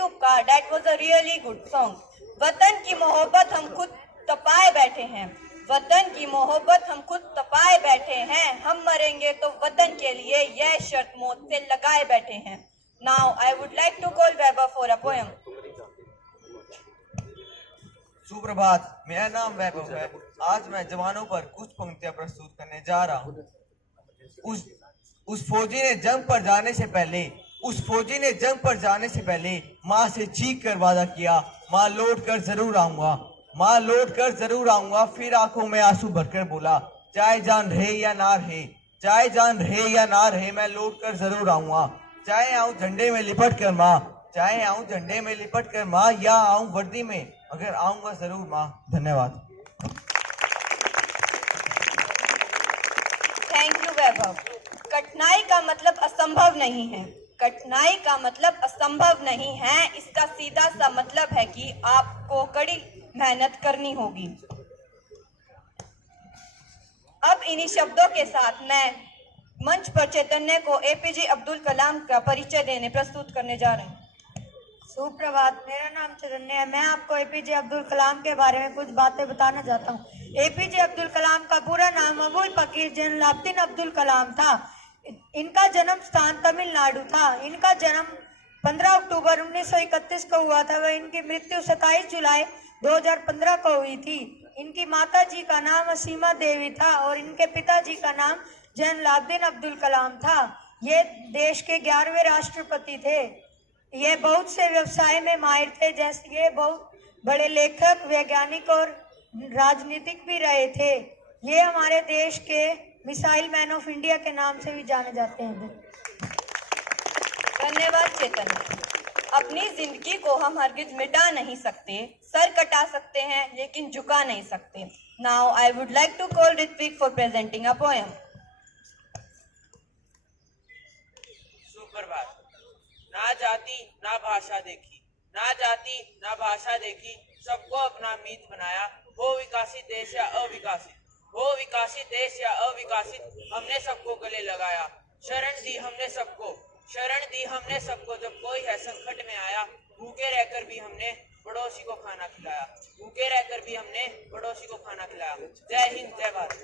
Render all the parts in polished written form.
Ice cube का date was a really good song. वतन की मोहब्बत हम खुद तपाए बैठे हैं, वतन की मोहब्बत हम खुद तपाए बैठे हैं, हम मरेंगे तो वतन के लिए यह शर्त मौत से लगाए बैठे हैं। Now I would like to call Vaibhav for a poem. सुप्रभात, मेरा नाम वैभव है। आज मैं जवानों पर कुछ पंक्तियां प्रस्तुत करने जा रहा हूँ। उस फौजी ने जंग पर जाने से पहले माँ से चीख कर वादा किया, माँ लौट कर जरूर आऊंगा, माँ लौट कर जरूर आऊंगा। फिर आंखों में आंसू भरकर बोला, चाहे जान रहे या ना रहे, चाहे जान रहे या ना रहे, मैं लौट कर जरूर आऊंगा। चाहे आऊं झंडे में लिपट कर माँ, चाहे आऊं झंडे में लिपट कर माँ, या आऊं वर्दी में, अगर आऊंगा जरूर माँ। धन्यवाद। थैंक यू वैभव। कठिनाई का मतलब असंभव नहीं है, कठिनाई का मतलब असंभव नहीं है, इसका सीधा सा मतलब है कि आपको कड़ी मेहनत करनी होगी। अब इन्हीं शब्दों के साथ मैं मंच पर चैतन्य को एपीजे अब्दुल कलाम का परिचय देने प्रस्तुत करने जा रहे हैं। सुप्रभात, मेरा नाम चैतन्य है। मैं आपको एपीजे अब्दुल कलाम के बारे में कुछ बातें बताना चाहता हूँ। एपीजे अब्दुल कलाम का पूरा नाम अबुल फकीर जैनुलाब्दीन अब्दुल कलाम था। इनका जन्म स्थान तमिलनाडु था। इनका जन्म 15 अक्टूबर 1931 को हुआ था। वह इनकी मृत्यु 27 जुलाई 2015 को हुई थी। इनकी माता जी का नाम असीमा देवी था और इनके पिताजी का नाम जैनुलाब्दीन अब्दुल कलाम था। ये देश के 11वें राष्ट्रपति थे। ये बहुत से व्यवसाय में माहिर थे, जैसे ये बहुत बड़े लेखक, वैज्ञानिक और राजनीतिक भी रहे थे। ये हमारे देश के मिसाइल मैन ऑफ इंडिया के नाम से भी जाने जाते हैं। धन्यवाद चैतन्य। अपनी जिंदगी को हम हरगिज मिटा नहीं सकते, सर कटा सकते हैं लेकिन झुका नहीं सकते। Now I would like to call Ritwik for presenting a poem. सुप्रभात। ना जाति ना भाषा देखी, ना जाति ना भाषा देखी, सबको अपना मीत बनाया। हो विकासित देश या अविकासित, हो विकासित देश या अविकासित, हमने सबको गले लगाया। शरण दी हमने सबको, शरण दी हमने सबको, जब कोई है संकट में आया। भूखे रहकर भी हमने पड़ोसी को खाना खिलाया, भूखे रहकर भी हमने पड़ोसी को खाना खिलाया। जय हिंद, जय Bharat.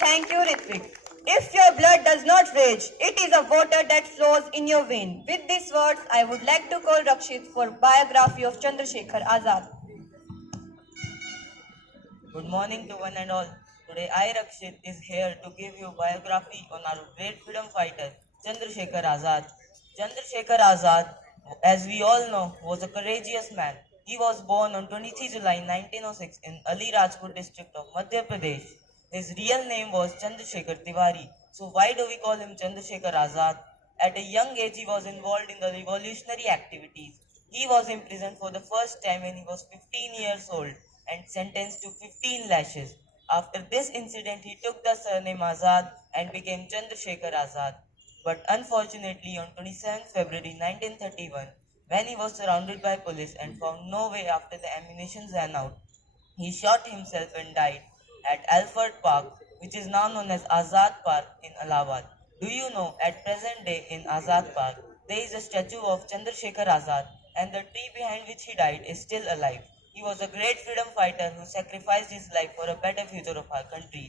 Thank you, Ritvik. If your blood does not rage, it is a water that flows in your vein. With these words, I would like to call Rakshit for biography of Chandrasekhar Azad. Good morning to one and all. Today I, Rakshit, is here to give you biography on our great freedom fighter, Chandrasekhar Azad. Chandrasekhar Azad, as we all know, was a courageous man. He was born on 23 July 1906 in Alirajpur district of Madhya Pradesh. His real name was Chandrasekhar Tiwari. So why do we call him Chandrasekhar Azad? At a young age, he was involved in the revolutionary activities. He was imprisoned for the first time when he was 15 years old and sentenced to 15 lashes. After this incident, he took the surname Azad and became Chandrasekhar Azad. But unfortunately, on 27 February 1931, when he was surrounded by police and found no way after the ammunition ran out, he shot himself and died at Alford Park, which is now known as Azad Park in Allahabad. Do you know, at present day in Azad Park, there is a statue of Chandrasekhar Azad and the tree behind which he died is still alive. He was a great freedom fighter who sacrificed his life for a better future of our country.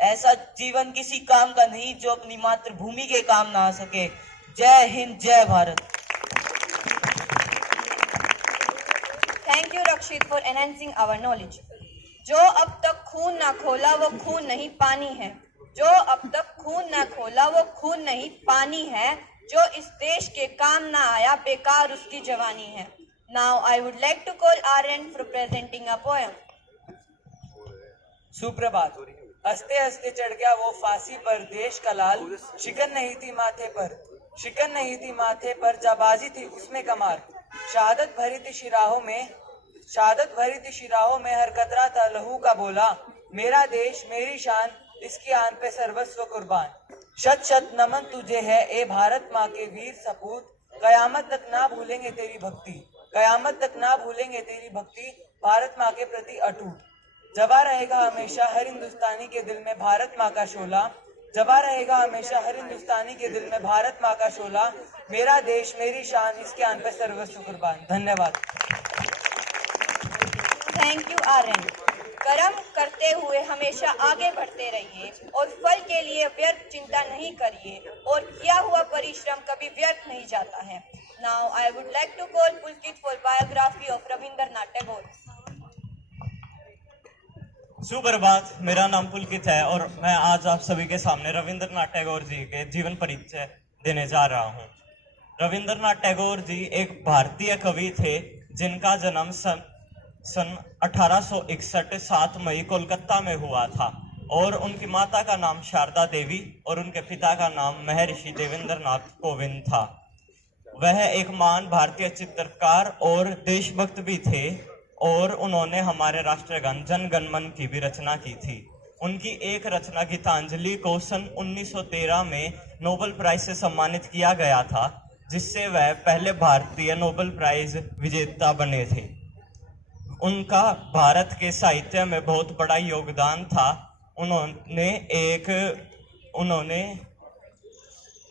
ऐसा जीवन किसी काम का नहीं जो अपनी मातृभूमि के काम ना आ सके। जय हिंद, जय Bharat. Thank you, Rakshit, for enhancing our knowledge. जो अब तक खून ना खोला वो खून नहीं पानी है, जो अब तक खून ना खोला वो खून नहीं पानी है, जो इस देश के काम ना आया बेकार उसकी जवानी है। Now I would like to call Aryan for presenting a poem. सुप्रभात। हंसते हंसते चढ़ गया वो फांसी पर देश का लाल, शिकन नहीं थी माथे पर, शिकन नहीं थी माथे पर, जाबाजी थी उसमें कमाल। शहादत भरी थी शिराहों में, शहादत भरी थी शिराहों में, हर कतरा था लहू का बोला। मेरा देश मेरी शान, इसकी आन पे सर्वस्व कुर्बान। शत शत नमन तुझे है ए भारत माँ के वीर सपूत, कयामत तक ना भूलेंगे तेरी भक्ति, कयामत तक ना भूलेंगे तेरी भक्ति, भारत माँ के प्रति अटूट। जबा रहेगा हमेशा हर हिंदुस्तानी के दिल में भारत माँ का शोला। जबा रहेगा हमेशा हर हिंदुस्तानी के दिल में भारत माँ का शोला, मेरा देश मेरी शान, इसके आन पे सर्वस्व कुर्बान। धन्यवाद। Thank you Aryan. कर्म करते हुए हमेशा आगे बढ़ते रहिए और फल के लिए व्यर्थ चिंता नहीं करिए और किया हुआ परिश्रम कभी व्यर्थ नहीं जाता है। Now I would like to call Pulkit for biography of Rabindranath Tagore. सुप्रभात, मेरा नाम पुलकित है और मैं आज आप सभी के सामने रविंद्रनाथ टैगोर जी के जीवन परिचय देने जा रहा हूँ। रविंद्रनाथ टैगोर जी एक भारतीय कवि थे जिनका जन्म सन 1861 7 मई कोलकाता में हुआ था और उनकी माता का नाम शारदा देवी और उनके पिता का नाम महर्षि देवेंद्रनाथ कोविंद था। वह एक महान भारतीय चित्रकार और देशभक्त भी थे और उन्होंने हमारे राष्ट्रगान जन गण मन की भी रचना की थी। उनकी एक रचना गीतांजलि को सन 1913 में नोबेल प्राइज से सम्मानित किया गया था, जिससे वह पहले भारतीय नोबेल प्राइज विजेता बने थे। उनका भारत के साहित्य में बहुत बड़ा योगदान था।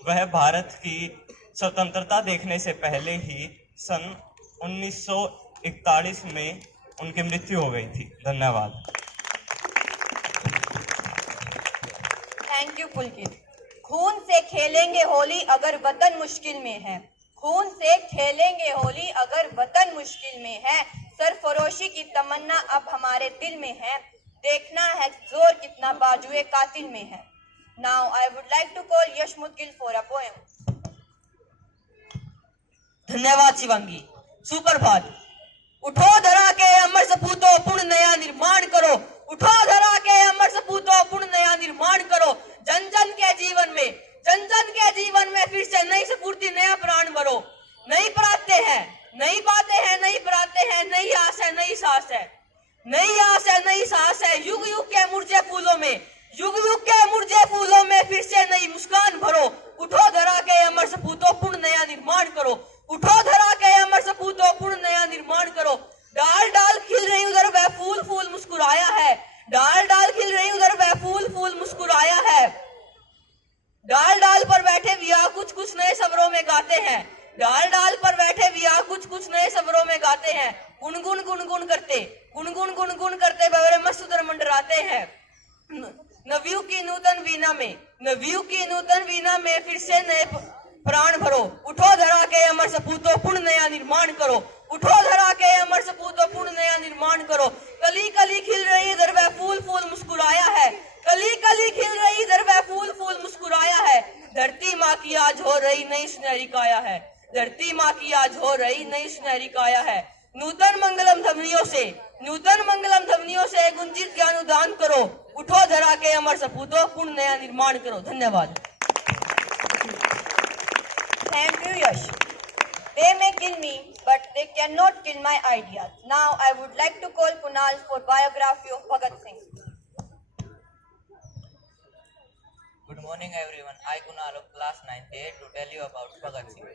वह भारत की स्वतंत्रता देखने से पहले ही सन 1941 में उनकी मृत्यु हो गई थी। धन्यवाद। थैंक यू पुलकित। खून से खेलेंगे होली अगर वतन मुश्किल में है, खून से खेलेंगे होली अगर वतन मुश्किल में है, सरफरोशी की तमन्ना अब हमारे दिल में है, देखना है जोर कितना बाजुए कातिल में है। Now I would like to call Yash Mudgil for a poem. धन्यवाद शिवांगी। सुप्रभात। उठो धरा के अमर सपूतों, पुण्य नया निर्माण करो। उठो धरा के अमर सपूतों, पुण्य नया निर्माण करो। जन जन के जीवन में फिर से नई स्फूर्ति, नया प्राण भरो। नई बातें हैं, नई बातें हैं, नई आस है, नई सांस है, नई आस है, नई सांस है। युग युग के मुरझे फूलों में फिर से नई मुस्कान भरो। उठो धरा के अमर सपूतों, पुण्य नया निर्माण करो। उठो धरा के अमर सपूतों, पुण्य नया निर्माण करो। डाल डाल खिल रही उधर वह फूल फूल मुस्कुराया है। डाल डाल खिल रही उधर वह फूल फूल मुस्कुराया है। डाल डाल पर बैठे विया कुछ कुछ नए सवरों में गाते हैं। डाल डाल पर बैठे विया कुछ कुछ नए सवरों में गाते हैं। गुनगुन गुनगुन करते बवरे मस्त उधर मंडराते हैं। नवियों की नूतन वीणा में फिर से नए प्राण भरो। उठो धरा के अमर सपूतों, पुण्य नया निर्माण करो। उठो धरा के अमर सपूतों, पुण्य नया निर्माण करो। कली कली खिल रही इधर वह फूल फूल मुस्कुराया है। कली कली खिल रही इधर वह फूल फूल मुस्कुराया है। धरती माँ की आज हो रही नई सुनहरी काया है। धरती माँ की आज हो रही नई सुनहरी काया है। नूतन मंगलम ध्वनियों से गुंजित ज्ञान उदान करो। उठो धरा के अमर सपूतों, पुण्य नया निर्माण करो। धन्यवाद। Thank you, Yash. They may kill me, but they cannot kill my ideas. Now I would like to call Kunal for biography of Bhagat Singh. Good morning everyone. I Kunal of class 9th here to tell you about Bhagat Singh.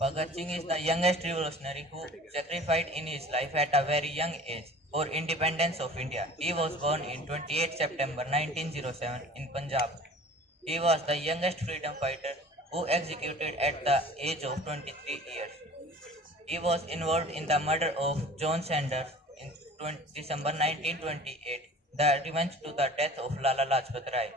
Bhagat Singh is the youngest revolutionary who sacrificed in his life at a very young age for independence of India. He was born in 28 September 1907 in Punjab. He was the youngest freedom fighter who executed at the age of 23 years. He was involved in the murder of John Sanders in December 1928, the revenge to the death of Lala Lajpat Rai.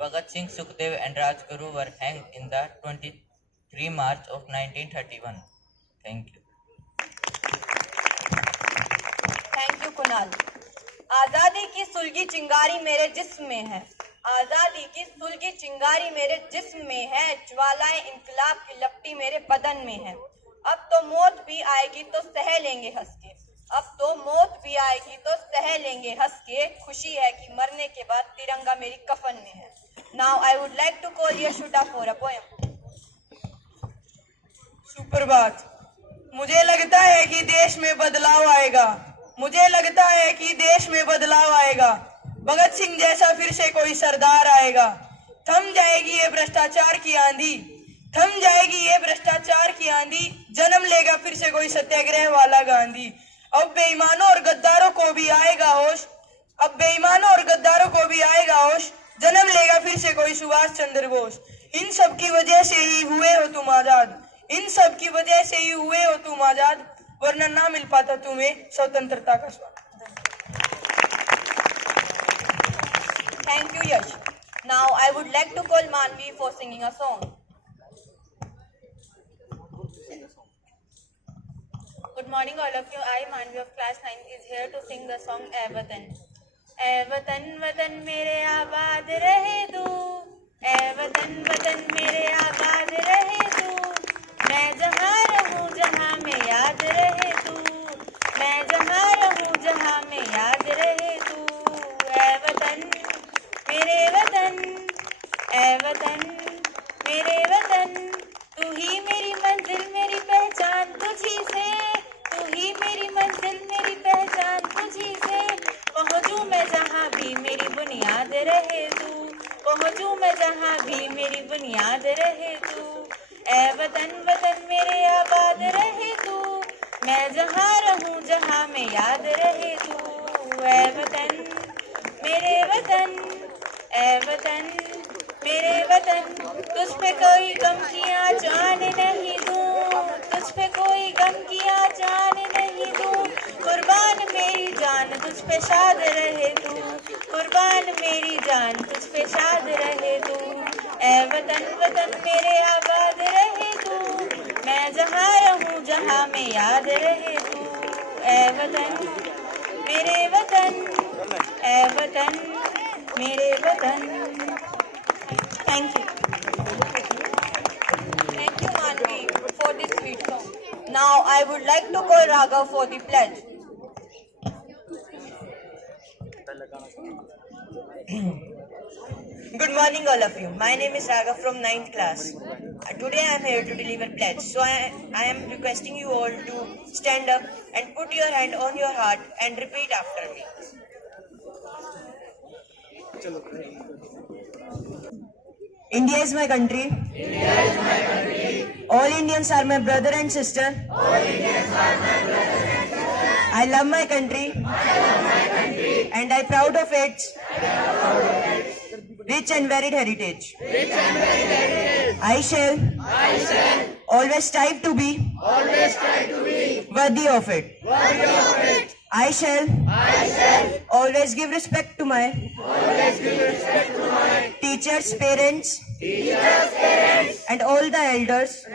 Bhagat Singh, Sukhdev and Rajguru were hanged in the 23 March of 1931. Thank you. Thank you, Kunal. आजादी की सुलगी चिंगारी मेरे जिस्म में है। आजादी की सुलगी चिंगारी मेरे जिस्म में है। ज्वालाएं इंकलाब की लपटी मेरे बदन में है। अब तो मौत भी आएगी तो सह लेंगे हंस के। अब तो मौत भी आएगी तो सह लेंगे हंस के। खुशी है कि मरने के बाद तिरंगा मेरी कफन में है। Now I would like to call Yashoda for a poem. सुप्रभात। मुझे लगता है कि देश में बदलाव आएगा। मुझे लगता है कि देश में बदलाव आएगा। भगत सिंह जैसा फिर से कोई सरदार आएगा। थम जाएगी ये भ्रष्टाचार की आंधी। थम जाएगी ये भ्रष्टाचार की आंधी। जन्म लेगा फिर से कोई सत्याग्रह वाला गांधी। अब बेईमानों और गद्दारों को भी आएगा होश, अब बेईमानों और गद्दारों को भी आएगा होश, जन्म लेगा फिर से कोई सुभाष चंद्र बोस। इन सब की वजह से ही हुए हो तुम आजाद, इन सब की वजह से ही हुए हो तुम आजाद, वरना ना मिल पाता तुम्हें स्वतंत्रता का स्वाद। Thank you, Yash. Now I would like to call Manvi for singing a song. Good morning, all of you. I, Manvi of class 9, is here to sing the song "ऐ वतन"। ऐ वतन वतन मेरे आबाद रहे तू, ऐ वतन वतन मेरे आबाद रहे तू, मैं जहाँ रहूँ जहाँ में याद रहे तू, मैं जहाँ रहूँ जहाँ में याद रहे तू। ऐ वतन मेरे वतन, ऐ वतन मेरे वतन, तू ही मेरी मंजिल मेरी पहचान तुझी से, तू ही मेरी मंजिल मेरी पहचान तुझी से, पहुँचूँ मैं जहाँ भी मेरी बुनियाद रहे तू, पहुँचूँ मैं जहाँ भी मेरी बुनियाद रहे तू। ऐ वतन वतन मेरे आबाद रहे तू, मैं जहाँ रहूँ जहाँ में याद रहे तू। ऐ वतन मेरे वतन, ऐ वतन मेरे वतन, तुझ पे कोई गम की आँचान नहीं दूँ, तुझ पे कोई गम की आँचान नहीं दूँ, कुर्बान मेरी जान तुझ पे शाद रहे तू, कुर्बान मेरी जान तुझ पे शाद रहे तू। ऐ वतन वतन मेरे आबाद रहे तू, मैं जहाँ रहूँ जहाँ में याद रहे तू। ऐ वतन मेरे वतन, ऐ वतन मेरे वतन। Thank you. Thank you, Manvi, for this sweet song. Now I would like to call Raghav for the pledge. Good morning, all of you. My name is Raghav from 9th class. Today I am here to deliver pledge. So I am requesting you all to stand up and put your hand on your heart and repeat after me. India is my country. India is my country. All Indians are my brother and sister. All Indians are my brother and sister. I love my country. I love my country. And I proud of its rich and varied heritage. Rich and varied heritage. I shall always strive to be worthy of it. Worthy of it. I shall always give respect to my teachers, parents, and all the elders,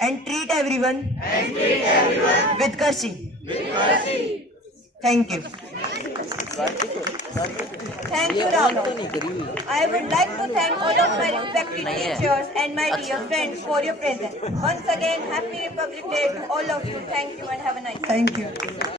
and treat everyone with courtesy. Thank you. Thank you, Raghav. I would like to thank all of my respected teachers and my dear friends for your presence. Once again, Happy Republic Day to all of you. Thank you and have a nice day. Thank you.